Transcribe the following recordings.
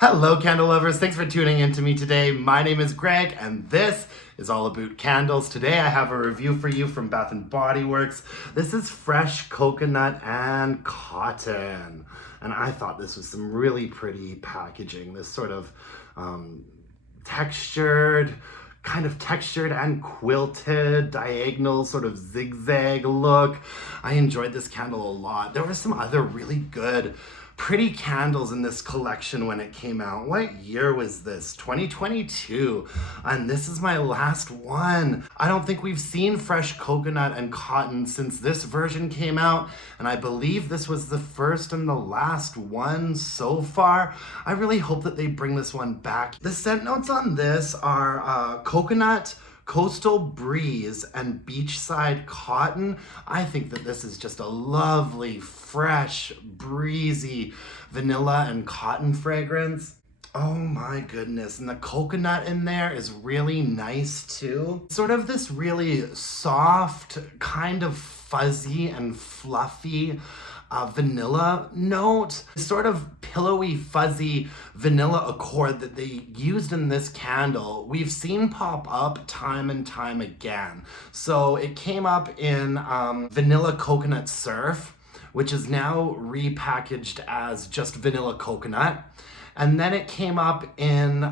Hello, candle lovers. Thanks for tuning in to me today. My name is Greg, and this is all about candles. Today, I have a review for you from Bath & Body Works. This is fresh coconut and cotton. And I thought this was some really pretty packaging. This sort of textured and quilted, diagonal sort of zigzag look. I enjoyed this candle a lot. There were some other really good pretty candles in this collection when it came out. What year was this? 2022. And this is my last one. I don't think we've seen fresh coconut and cotton since this version came out, and I believe this was the first and the last one so far. I really hope that they bring this one back. The scent notes on this are coconut, coastal breeze, and beachside cotton. I think that this is just a lovely, fresh, breezy vanilla and cotton fragrance. Oh my goodness, and the coconut in there is really nice too. Sort of this really soft, kind of fuzzy and fluffy vanilla note, sort of pillowy, fuzzy vanilla accord that they used in this candle. We've seen pop up time and time again. So it came up in Vanilla Coconut Surf, which is now repackaged as just vanilla coconut. And then it came up in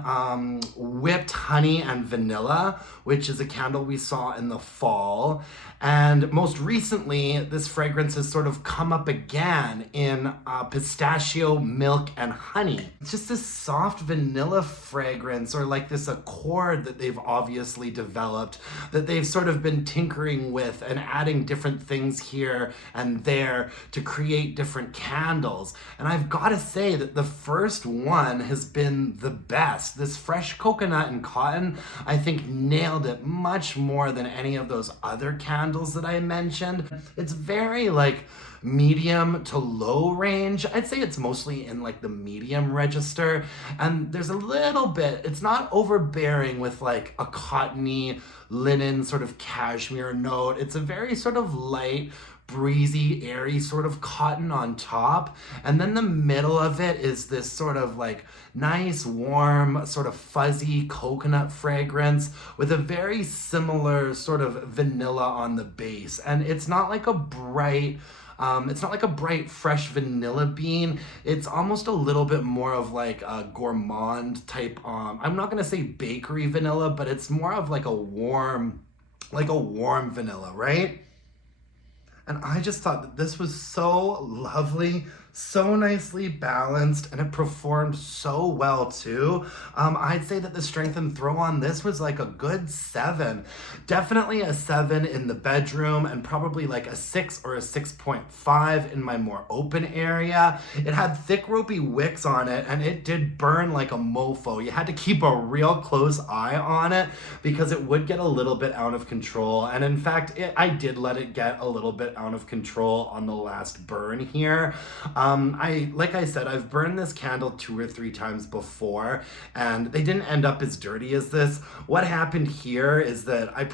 Whipped Honey and Vanilla, which is a candle we saw in the fall. And most recently, this fragrance has sort of come up again in Pistachio, Milk, and Honey. It's just this soft vanilla fragrance, or like this accord that they've obviously developed, that they've sort of been tinkering with and adding different things here and there to create different candles. And I've got to say that the first one has been the best. This fresh coconut and cotton, I think, nailed it much more than any of those other candles that I mentioned. It's very like medium to low range. I'd say it's mostly in like the medium register, and there's a little bit, it's not overbearing with like a cottony linen sort of cashmere note. It's a very sort of light, breezy, airy sort of cotton on top, and then the middle of it is this sort of like nice, warm, sort of fuzzy coconut fragrance with a very similar sort of vanilla on the base. And it's not like a bright fresh vanilla bean. It's almost a little bit more of like a gourmand type, I'm not gonna say bakery vanilla, but it's more of like a warm vanilla, right? And I just thought that this was so lovely, so nicely balanced, and it performed so well too. I'd say that the strength and throw on this was like a good 7. Definitely a 7 in the bedroom, and probably like a 6 or a 6.5 in my more open area. It had thick ropey wicks on it, and it did burn like a mofo. You had to keep a real close eye on it because it would get a little bit out of control. And in fact, I did let it get a little bit out of control on the last burn here. Like I said, I've burned this candle 2 or 3 times before, and they didn't end up as dirty as this. What happened here is that I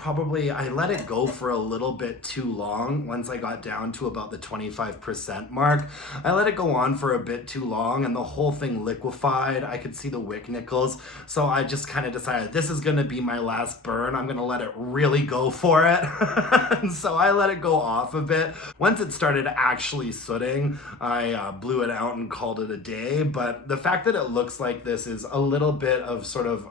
let it go for a little bit too long. Once I got down to about the 25% mark, I let it go on for a bit too long, and the whole thing liquefied. I could see the wick nickels, so I just kind of decided this is gonna be my last burn. I'm gonna let it really go for it. And so I let it go off a bit. Once it started actually sooting, I blew it out and called it a day. But the fact that it looks like this is a little bit of sort of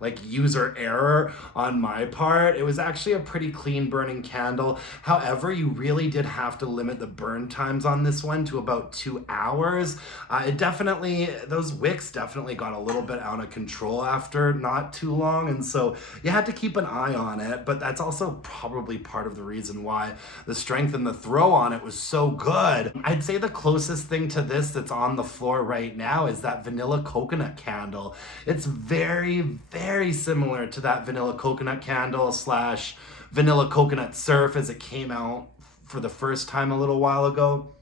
like user error on my part. It was actually a pretty clean burning candle. However, you really did have to limit the burn times on this one to about 2 hours. Those wicks definitely got a little bit out of control after not too long, and so you had to keep an eye on it. But that's also probably part of the reason why the strength and the throw on it was so good. I'd say the closest thing to this that's on the floor right now is that vanilla coconut candle. It's very, very similar to that vanilla coconut candle / vanilla coconut surf as it came out for the first time a little while ago.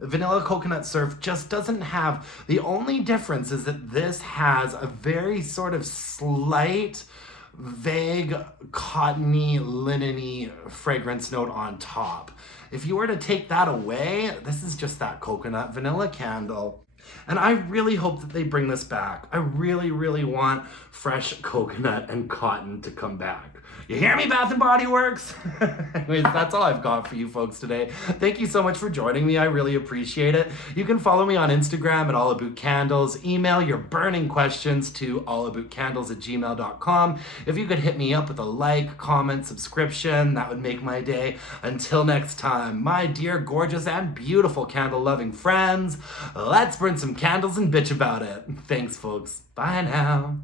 Vanilla Coconut Surf just doesn't have, the only difference is that this has a very sort of slight, vague, cottony, linen-y fragrance note on top. If you were to take that away, this is just that coconut vanilla candle. And I really hope that they bring this back. I really, really want fresh coconut and cotton to come back. You hear me, Bath & Body Works? Anyways, that's all I've got for you folks today. Thank you so much for joining me. I really appreciate it. You can follow me on Instagram at allaboutcandles. Email your burning questions to allaboutcandles@gmail.com. If you could hit me up with a like, comment, subscription, that would make my day. Until next time, my dear, gorgeous, and beautiful candle-loving friends, let's burn some candles and bitch about it. Thanks, folks. Bye now.